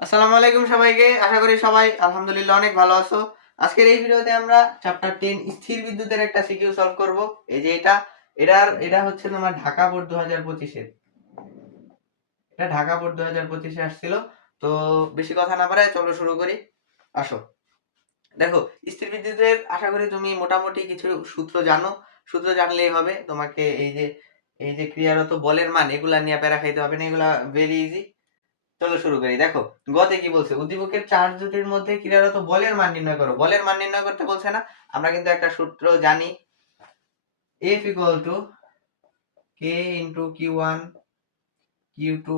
আসসালামু আলাইকুম সবাইকে। আশা করি সবাই আলহামদুলিল্লাহ অনেক ভালো আছো। আজকের এই ভিডিওতে আমরা চ্যাপ্টার 10 স্থির বিদ্যুতের একটা সিকিউ সলভ করব। এই যে এটা হচ্ছে তোমার ঢাকা বোর্ড 2025 এর। এটা ঢাকা বোর্ড 2025 এ আসছিল। তো বেশি কথা না বাড়ায় চলো শুরু করি। আসো। দেখো, স্থির বিদ্যুতের আশা করি তুমি মোটামুটি কিছু সূত্র জানো। সূত্র জানলেই হবে। তোমাকে এই যে ক্রিয়ারত বলের মান এগুলা নিয়ে প্যারা খাইতে হবে না, এগুলা ভেরি ইজি। চলো শুরু করি। দেখো, গতে কি বলছে, উদ্দীপকের চার্জ দুটির মধ্যে ক্রিয়ারত বলের মান নির্ণয় করো। বলের মান নির্ণয় করতে বলছে না? আমরা কিন্তু একটা সূত্র জানি, F equal to K into Q1 Q2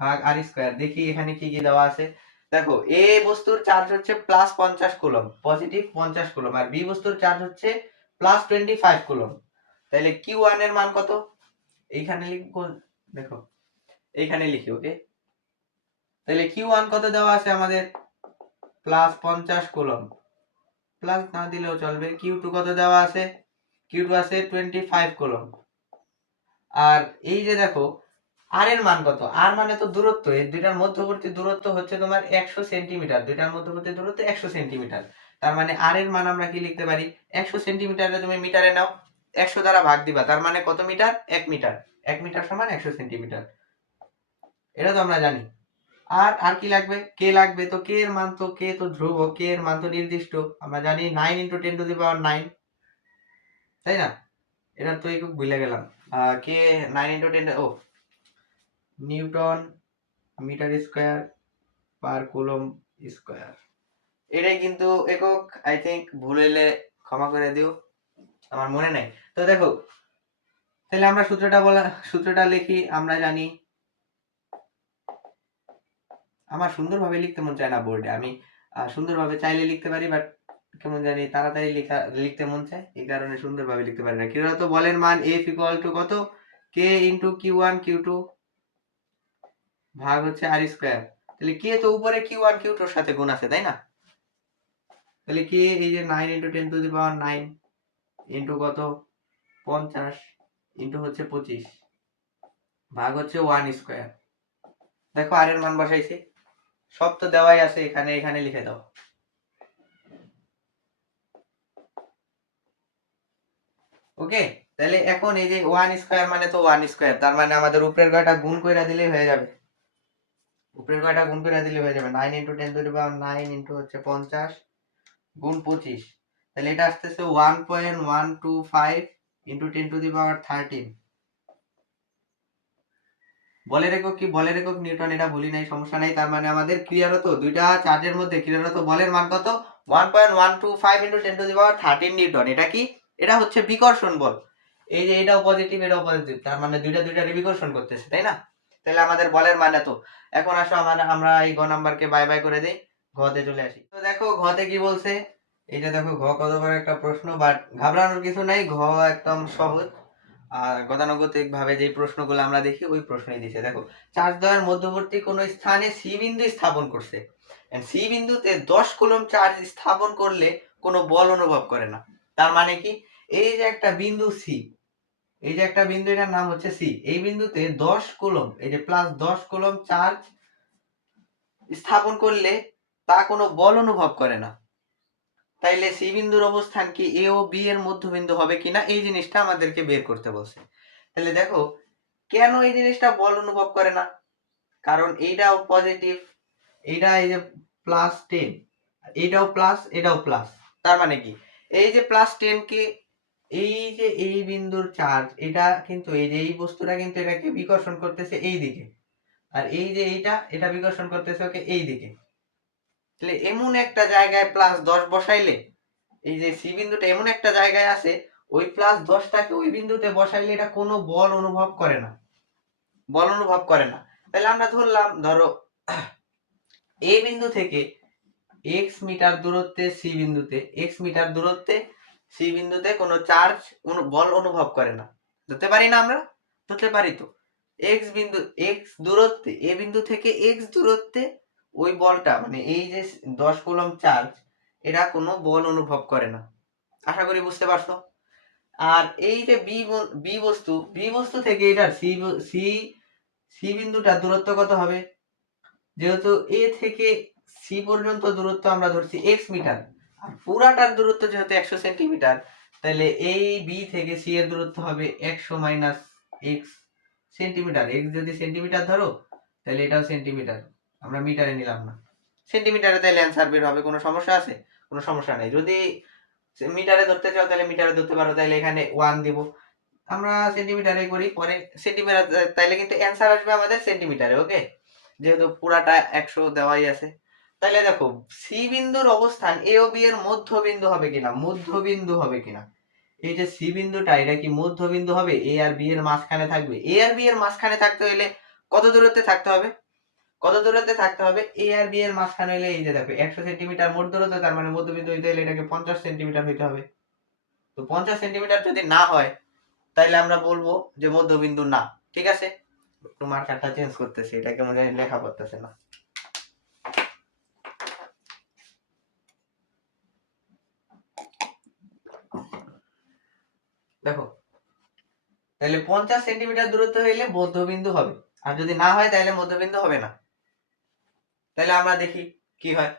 ভাগ আর স্কয়ার। দেখি এখানে কি কি দেওয়া আছে। দেখো, এ বস্তুর চার্জ হচ্ছে প্লাস 50 কুলম, পজিটিভ 50 কুলম, আর বি বস্তুর চার্জ হচ্ছে প্লাস 25 কুলম। তাহলে Q1 এর মান কত? এইখানে লিখবো। দেখো, এইখানে লিখি। ওকে, তাহলে Q1 কত দেওয়া আছে আমাদের? Plus 50 coulomb. প্লাস না দিলেও চলবে। Q2 কত দেওয়া আছে? Q2 আছে 25 কুলম। আর এই যে দেখো, আর এর মান কত? আর মানে তো দূরত্ব, এই দুইটার মধ্যবর্তী দূরত্ব হচ্ছে তোমার 100 সেন্টিমিটার। দুইটার মধ্যবর্তী দূরত্ব 100 সেন্টিমিটার। তার মানে আর এর মান আমরা কি লিখতে পারি? 100 সেন্টিমিটারে তুমি মিটারে নাও, 100 দ্বারা ভাগ দিবা, তার মানে কত মিটার? 1 মিটার। 1 মিটার সমান 100 সেন্টিমিটার। এটা তো আমরা জানি। আর আর কি লাগবে? কে লাগবে। তো কে এর মান তো, কে তো ধ্রুবক, কে এর মান তো নির্দিষ্ট। আমরা জানি 9 × 10⁻৯, তাই না? এটা তো একটু ভুলে গেলাম। কে 9 × 10, ও newton metre square per coulomb square. এটাই কিন্তু একক। আই থিংক ভুল হইলে ক্ষমা করে দিও, আমার মনে নাই। তো দেখো, তাহলে আমরা সূত্রটা লিখি। আমরা জানি, আমার সুন্দরভাবে লিখতে মন চায় না বোর্ডে। আমি সুন্দরভাবে চাইলে লিখতে পারি, বাট কেমন জানি তাড়াতাড়ি লিখতে মন চায়, এই কারণে সুন্দরভাবে লিখতে পারি না। কি তো বলের মান F ইকুয়াল টু কত? কে ইন্টু Q1 Q2 ভাগ হচ্ছে আর স্কয়ার। তাহলে কে তো উপরে Q1 Q2 এর সাথে গুণ আছে, তাই না? তাহলে কে এই যে 9 × 10⁹9 ইন্টু কত? 50 ইন্টু হচ্ছে 25 ভাগ হচ্ছে 1 স্কয়ার। দেখো, আর এর মান বসাইছি, সব তো দেওয়াই আছে এখানে, এখানে লিখে দাও। ওকে, তাহলে এখন এই যে 1 স্কয়ার মানে তো 1 স্কয়ার, তার মানে আমাদের উপরের কয়টা গুণ কইরা দিলেই হয়ে যাবে। উপরের কয়টা গুণ কইরা দিলে হয়ে যাবে। 9 × 10⁹9 ইন্টু হচ্ছে 50 গুণ 25। তাহলে এটা আসতেছে 1.125 ইন্টু 10⁻13। বলের একক কি? বলের একক নিউটন, এটা ভুলি নাই, সমস্যা নাই। তার মানে আমাদের ক্রিয়ারত দুইটা চার্জের মধ্যে ক্রিয়ারত বলের মান কত? 1.125 ইন্টু 10⁻13 নিউটন। এটা কি? এটা হচ্ছে বিকর্ষণ বল। এই যে এটাও পজিটিভ, এটাও পজিটিভ, তার মানে দুইটারে বিকর্ষণ করতেছে, তাই না? তাহলে আমাদের বলের মান এত। এখন আসো আমরা এই গ নাম্বারকে বাই বাই করে দেই, ঘতে চলে আসি। তো দেখো, ঘতে কি বলছে। এটা দেখো, ঘ কত বড় একটা প্রশ্ন, বাট ঘাবড়ানোর কিছু নাই, ঘ একদম সহজ। আর গতানুগতিক ভাবে যে প্রশ্নগুলো আমরা দেখি ওই প্রশ্নই দিছে। দেখো, চার্জ দেওয়ার মধ্যবর্তী কোন স্থানে সি বিন্দু স্থাপন করছে। সি বিন্দুতে 10 কুলম চার্জ স্থাপন করলে কোনো বল অনুভব করে না। তার মানে কি? এই যে একটা বিন্দু সি, এই যে একটা বিন্দু, এটার নাম হচ্ছে সি। এই বিন্দুতে 10 কুলম, এই যে প্লাস 10 কুলম চার্জ স্থাপন করলে তা কোনো বল অনুভব করে না। তাইলে সি বিন্দুর অবস্থান কি এ ও বি এর মধ্যবিন্দু হবে কিনা, এই জিনিসটা আমাদেরকে বের করতে বলছে। তাহলে দেখো, কেন এই জিনিসটা বল অনুভব করে না? কারণ এইটাও পজিটিভ, এইটা এই যে প্লাস 10, এইটাও প্লাস, এটাও প্লাস। তার মানে কি? এই যে প্লাস 10 কে, এই যে এই বিন্দুর চার্জ, এটা কিন্তু এই যে এই বস্তুটা কিন্তু এটাকে বিকর্ষণ করতেছে এই দিকে, আর এই যে এটা বিকর্ষণ করতেছে ওকে এই দিকে। তাহলে এমন একটা জায়গায় প্লাস 10 বসাইলে, এই যে সি বিন্দুটা এমন একটা জায়গায় আছে, ওই প্লাস 10টাকে ওই বিন্দুতে বসাইলে এটা কোনো বল অনুভব করে না, বল অনুভব করে না। তাহলে আমরা ধরলাম, ধরো এ বিন্দু থেকে x মিটার দূরত্বে সি বিন্দুতে, x মিটার দূরত্বে সি বিন্দুতে কোনো চার্জ বল অনুভব করে না। ধরতে পারি না আমরা? ধরতে পারি তো। x বিন্দু, x দূরত্বে, এ বিন্দু থেকে x দূরত্বে ওই বলটা, মানে এই যে 10 কুলম চার্জ, এটা কোনো বল অনুভব করে না। আশা করি বুঝতে পারছো। আর এই যে বি বস্তু থেকে এটা সি সি সি বিন্দুটা দূরত্ব কত হবে? যেহেতু এ থেকে সি পর্যন্ত দূরত্ব আমরা ধরছি এক্স মিটার, আর পুরাটার দূরত্ব যেহেতু 100 সেন্টিমিটার, তাহলে এই বি থেকে সি এর দূরত্ব হবে 100 মাইনাস এক্স সেন্টিমিটার। এক্স যদি সেন্টিমিটার ধরো তাহলে এটাও সেন্টিমিটার, আমরা মিটারে নিলাম না, সেন্টিমিটারে তাহলে অ্যান্সার বের হবে। কোনো সমস্যা আছে? কোনো সমস্যা নেই। যদি মিটারে ধরতে চাও তাহলে মিটারে ধরতে পারো, তাহলে এখানে 1 দিব, আমরা সেন্টিমিটারে করি পরে সেন্টিমিটার, তাইলে কিন্তু অ্যান্সার আসবে আমাদের সেন্টিমিটারে। ওকে, যেহেতু পুরাটা 100 দেওয়াই আছে। তাহলে দেখো সি বিন্দুর অবস্থান এ ও বি এর মধ্যবিন্দু হবে কিনা, মধ্যবিন্দু হবে কিনা। এই যে সি বিন্দুটা, এটা কি মধ্যবিন্দু হবে? এ আর বি এর মাঝখানে থাকবে। এ আর বি এর মাঝখানে থাকতে হলে কত দূরত্বে থাকতে হবে? কত দূরত্বে থাকতে হবে? এ আর বি এর মাঝখানে হলে এই যে দেখো 100 সেন্টিমিটার মোট দূরত্ব, তার মানে মধ্যবিন্দু হইতে হলে এটাকে 50 সেন্টিমিটার হইতে হবে। তো 50 সেন্টিমিটার যদি না হয় তাইলে আমরা বলবো যে মধ্যবিন্দু না। ঠিক আছে, একটু মার্কারটা চেঞ্জ করতেছি, এটা কেমন জানি লেখা পড়তেছে না। দেখো তাহলে 50 সেন্টিমিটার দূরত্ব হইলে মধ্যবিন্দু হবে, আর যদি না হয় তাহলে মধ্যবিন্দু হবে না। তাহলে আমরা দেখি কি হয়।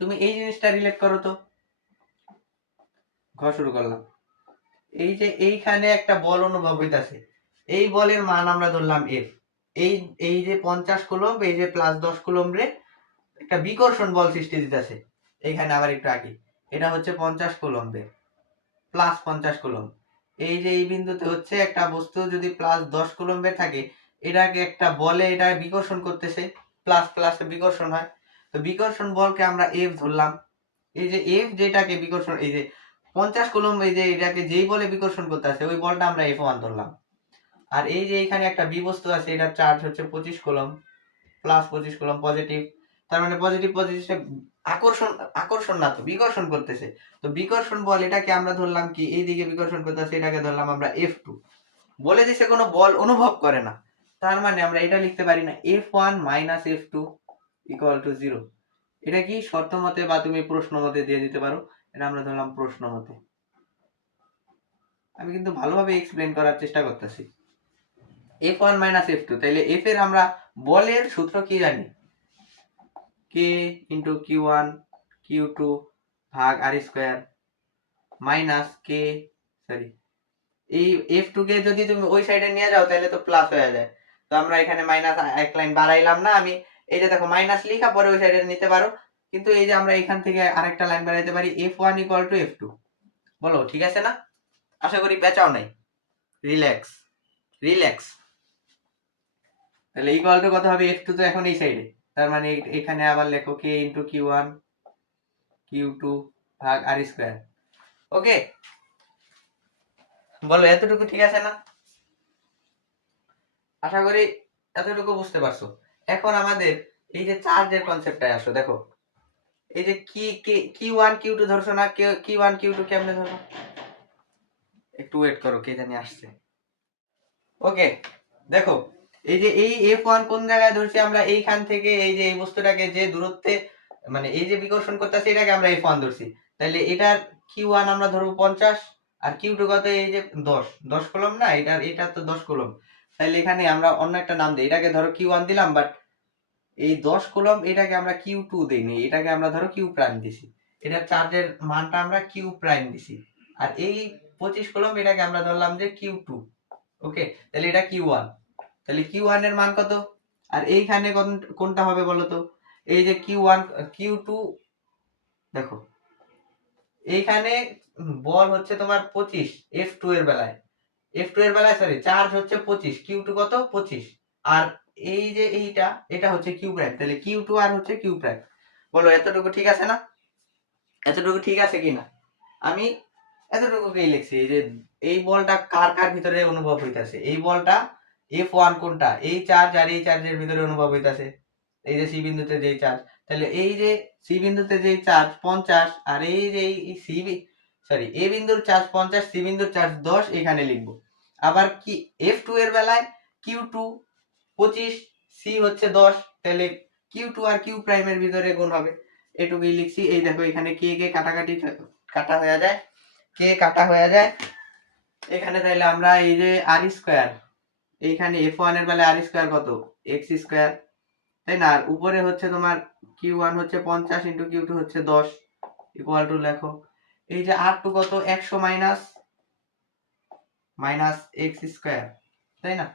তুমি এই জিনিসটা রিলেট করো তো। ঘর শুরু করলাম। এই যে এইখানে একটা বল অনুভব হইতাছে, এই বলের মান আমরা ধরলাম এফ। এই এই যে 50 কুলম্ব, এই যে প্লাস 10 কুলম্ব রে একটা বিকর্ষণ বল সৃষ্টি দিতেছে। এইখানে আবার একটু আঁকি, এটা হচ্ছে 50 কুলম্বে প্লাস 50 কুলম্ব। এই যে এই বিন্দুতে হচ্ছে একটা বস্তু যদি প্লাস 10 কুলম্বের থাকে, এটাকে একটা বলে এটা বিকর্ষণ করতেছে, প্লাস প্লাস বিকর্ষণ হয়। তো বিকর্ষণ বলকে আমরা এফ ধরলাম। এই যে এফ যেটাকে বিকর্ষণ, এই যে 50 কুলম্ব, এই যে এটাকে যেই বলে বিকর্ষণ করতেছে ওই বলটা আমরা F1 ধরলাম। আর এই যে এখানে একটা বি বস্তু আছে, এটার চার্জ হচ্ছে 25 কুলম্ব, প্লাস 25 কুলম্ব পজিটিভ। তার মানে পজিটিভ পজিটিভ আকর্ষণ, আকর্ষণ না তো বিকর্ষণ করতেছে। তো বিকর্ষণ বল এটাকে আমরা ধরলাম কি, এইদিকে বিকর্ষণ করতেছে, এটাকে ধরলাম আমরা F2। বলে দিছে কোনো বল অনুভব করে না, তার মানে আমরা এটা লিখতে পারি না F1 minus F2 equal to 0। এটা কি শর্ত মতে বা তুমি প্রশ্ন মতে দিয়ে দিতে পারো, এটা আমরা ধরলাম প্রশ্ন মতে। আমি কিন্তু ভালোভাবে এক্সপ্লেন করার চেষ্টা করতেছি। F1 মাইনাস F2, তাইলে F এর আমরা বলের সূত্র কি জানি? K ইন্টু Q1 Q2 ভাগ আর স্কোয়ার মাইনাস K, সরি এই F2 কে যদি তুমি ওই সাইডে নিয়ে যাও তাহলে তো প্লাস হয়ে যায়। তো আমরা এখানে মাইনাস এক লাইন বাড়াইলাম না, আমি এই যে দেখো মাইনাস লিখা পরে ওই সাইডে নিতে পারো, কিন্তু এই যে আমরা এখান থেকে আরেকটা লাইন বাড়াইতে পারি F1 ইকুয়াল টু F2। বলো ঠিক আছে না? আশা করি পেঁচাও নাই। Relax relax. তাহলে ইকুয়াল টু কত হবে? F2 তো এখন এই সাইডে, তার মানে এখানে আবার লেখো K ইন্টু Q1 Q2 ভাগ আর স্কোয়ার। ওকে, বলো এতটুকু ঠিক আছে না? আশা করি এতটুকু বুঝতে পারছো। এখন আমাদের এই যে চার্জের কনসেপ্টটায় আসো। দেখো এই যে Q1 Q2 ধরছো না, Q1 Q2 কেমনে ধরো? একটু ওয়েট করো, কে জানি আসছে। ওকে, দেখো এই যে এই F1 কোন জায়গায় ধরছি আমরা? এইখান থেকে এই যে এই বস্তুটাকে যে দূরত্বে, মানে এই যে বিকর্ষণ করতেছে এটাকে আমরা F1 ধরছি। তাহলে এটার Q1 আমরা ধরবো 50, আর Q2 কত? এই যে 10 কুলম্ব না, এটা তো 10 কুলম্ব। তাহলে এখানে আমরা অন্য একটা নাম দিই, এটাকে ধরো Q1 দিলাম, বাট এই 10 কুলম্ব এটাকে আমরা Q2 দেইনি, এটাকে আমরা ধরো Q প্রাইম দিছি। এটার চার্জের মানটা আমরা Q প্রাইম দিছি। আর এই 25 কুলম্ব এটাকে আমরা ধরলাম যে Q2। ওকে, তাহলে এটা Q1। তাহলে Q1 এর মান কত? আর এইখানে কোনটা হবে বলো তো? এই যে Q1 Q2, দেখো এইখানে বল হচ্ছে তোমার 25 F2 এর বেলায়, F2 এর বেলায় সরি চার্জ হচ্ছে 25, Q2 কত? 25। আর এই যে এটা হচ্ছে Q প্রাইম, তাহলে Q2 আর হচ্ছে Q প্রাইম। বলো এতটুকু ঠিক আছে না? এতটুকু ঠিক আছে কিনা? আমি এতটুকুকেই লিখছি। এই যে এই বলটা কার কার ভিতরে অনুভব হইতাছে, এই বলটা F1 কোনটা? এই চার্জ আর এই চার্জের ভিতরে অনুভব হইতাছে, এই যে সি বিন্দুতে যেই চার্জ। তাহলে এই যে সি বিন্দুতে যেই চার্জ 50, আর এই যে এই সি সরি এ বিন্দুর চার্জ 50, সি বিন্দুর চার্জ 10, এখানে লিখবো। আবার কি F2 এর বেলায় Q2 25, সি হচ্ছে 10, তাহলে Q2 আর Q প্রাইমের ভিতরে গুণ হবে। এটুকুই লিখছি। এই দেখো এখানে কে কে কাটাকাটি কাটা হয়ে যায়, কে কাটা হয়ে যায় এখানে। তাইলে আমরা এই যে আর স্কোয়ার, এইখানে F1 এর বেলায় আর স্কোয়ার কত? এক্স স্কোয়ার তাই না? আর উপরে হচ্ছে তোমার Q1 হচ্ছে 50 ইন্টু Q2 হচ্ছে 10 ইকুয়াল টু লেখো এই যে R2 কত 100 মাইনাস এক্স স্কোয়ার, তাই না?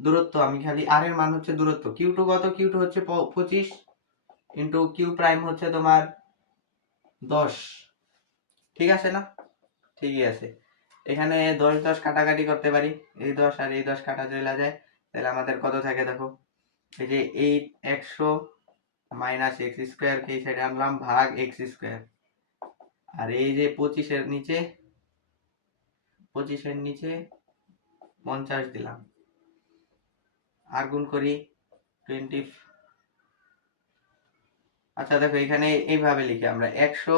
দূরত্ব আমি খালি আর এর মান হচ্ছে দূরত্ব। Q2 কত? Q2 হচ্ছে 25 ইন্টু কিউ প্রাইম হচ্ছে তোমার 10, ঠিক আছে না? ঠিকই আছে। এখানে 10 কাটাকাটি করতে পারি, এই 10 আর এই 10 কাটা চলে যায়, তাহলে আমাদের কত থাকে দেখো, এই যে 100 মাইনাস এক্স স্কোয়ার কে এই সাইডে আনলাম ভাগ এক্স স্কোয়ার, আর এই যে 25-এর নিচে 50 দিলাম, আর গুণ করি 20। আচ্ছা দেখো এখানে এইভাবে লিখি আমরা 100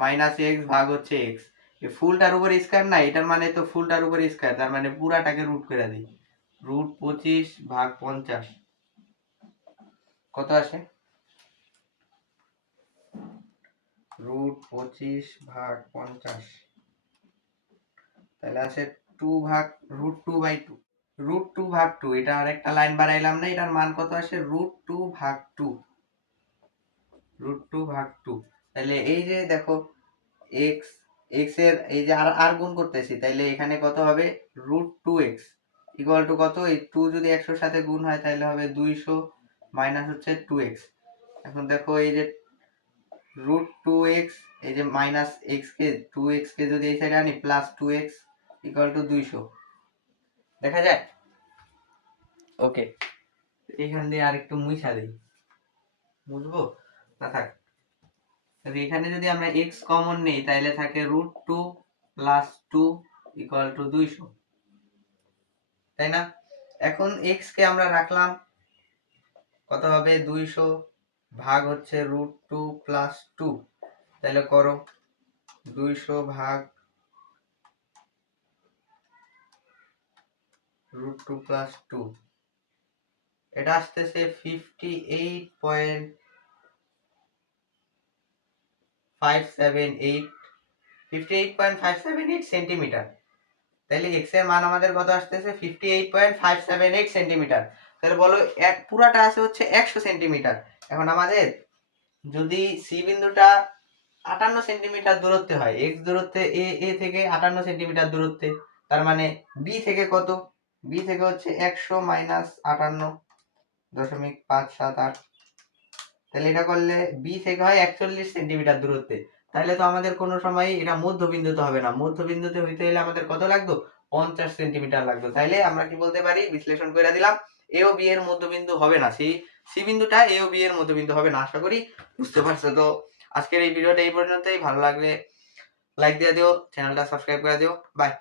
মাইনাস এক্স ভাগ হচ্ছে এক্স, এই ফুলটার উপর স্কয়ার না, এটার মানে তো ফুলটার উপর স্কয়ার, তার মানে পুরাটাকে রুট করে দিই, রুট 25 ভাগ 50 কত আসে? রুট 25 ভাগ 50 তাহলে আসে 2 ভাগ রুট 2/2, রুট 2 ভাগ 2, এটা আরেকটা লাইন বাড়াইলাম না, এটার মান কত আসে? রুট 2 ভাগ 2, রুট 2 ভাগ 2। তাহলে এই যে দেখো এক্স, এক্স এর এই যে আর গুণ করতেছি, তাইলে এখানে কত হবে? রুট 2x ইকুয়াল টু কত? এই 2 যদি 100-র সাথে গুণ হয় তাহলে হবে 200 মাইনাস হচ্ছে 2x। এখন দেখো এই যে রুট 2x, এই যে মাইনাস x কে 2x কে যদি এই সাইডে আনি প্লাস 2x ইকুয়াল টু 200, দেখা যায়? ওকে, এখান দিয়ে আরেকটু মুছা দিই, বুঝবো না থাক। এখানে যদি আমরা x কমন নেই তাহলে থাকে রুট 2 প্লাস 2 ইকুয়াল টু 200, তাই না? এখন x কে আমরা রাখলাম, কত হবে? 200 ভাগ হচ্ছে রুট 2 প্লাস 2, তাহলে করো 200 ভাগ রুট 2 প্লাস 2, এটা আসতেছে 58.578 সেন্টিমিটার। তাহলে x এর মান আমাদের কত আসতেছে? 58.578 সেন্টিমিটার। তাহলে বলো এক পুরাটা আছে হচ্ছে 100 সেন্টিমিটার। এখন আমাদের যদি সি বিন্দুটা 58 সেন্টিমিটার দূরত্বে হয়, x দূরত্বে এ থেকে 58 সেন্টিমিটার দূরত্বে, তার মানে বি থেকে কত? বি থেকে হচ্ছে 100 মাইনাস 58.578, তাহলে এটা করলে বি থেকে হয় 41 সেন্টিমিটার দূরত্বে। তাহলে তো আমাদের কোনো সময় এটা মধ্যবিন্দুতে হবে না, মধ্যবিন্দুতে হইতে হলে আমাদের কত লাগতো? 50 সেন্টিমিটার লাগতো। তাইলে আমরা কি বলতে পারি? বিশ্লেষণ করে দিলাম, এ ও বি এর মধ্যবিন্দু হবে না, সি বিন্দুটা এ ও বি এর মধ্যবিন্দু হবে না। আশা করি বুঝতে পারছো। তো আজকের এই ভিডিওটা এই পর্যন্তই, ভালো লাগলে লাইক দিয়ে দিও, চ্যানেলটা সাবস্ক্রাইব করে দিও, বাই।